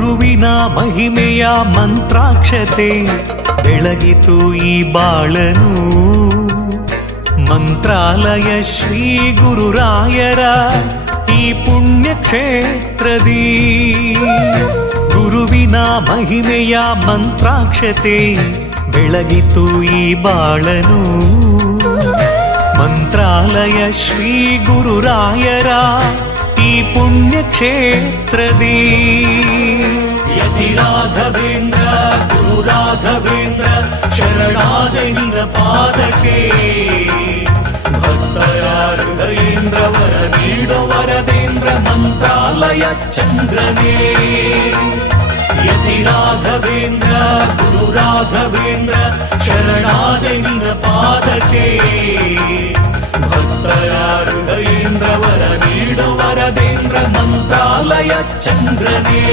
ಗುರುವಿನ ಮಹಿಮೆಯ ಮಂತ್ರಾಕ್ಷತೆ ಬೆಳಗಿತು ಈ ಬಾಳನು. ಮಂತ್ರಾಲಯ ಶ್ರೀ ಗುರುರಾಯರ ಈ ಪುಣ್ಯ ಕ್ಷೇತ್ರದಿ ಗುರುವಿನ ಮಹಿಮೆಯ ಮಂತ್ರಾಕ್ಷತೆ ಬೆಳಗಿತು ಈ ಬಾಳನು. ಮಂತ್ರಾಲಯ ಶ್ರೀ ಗುರುರಾಯರ ಈ ಪುಣ್ಯ ಕ್ಷೇತ್ರದಿ ಯತಿ ರಾಘವೇಂದ್ರ ಗುರು ರಾಘವೇಂದ್ರ ಶರಣಾದೆ ನಿನ ಪಾದಕ್ಕೆ. ಭಕ್ತರ ಹೃದಯೇಂದ್ರ ವರ ನೀಡೋ ವರದೇಂದ್ರ ಮಂತ್ರಾಲಯ ಚಂದ್ರನೇ. ಯತಿ ರಾಘವೇಂದ್ರ ಗುರು ರಾಘವೇಂದ್ರ ಶರಣಾದೆ ನಿನ ಪಾದಕ್ಕೆ. ಭಕ್ತರ ಹೃದಯೇಂದ್ರ ವರ ನೀಡೋ ವರದೇಂದ್ರ ಮಂತ್ರಾಲಯ ಚಂದ್ರನೇ.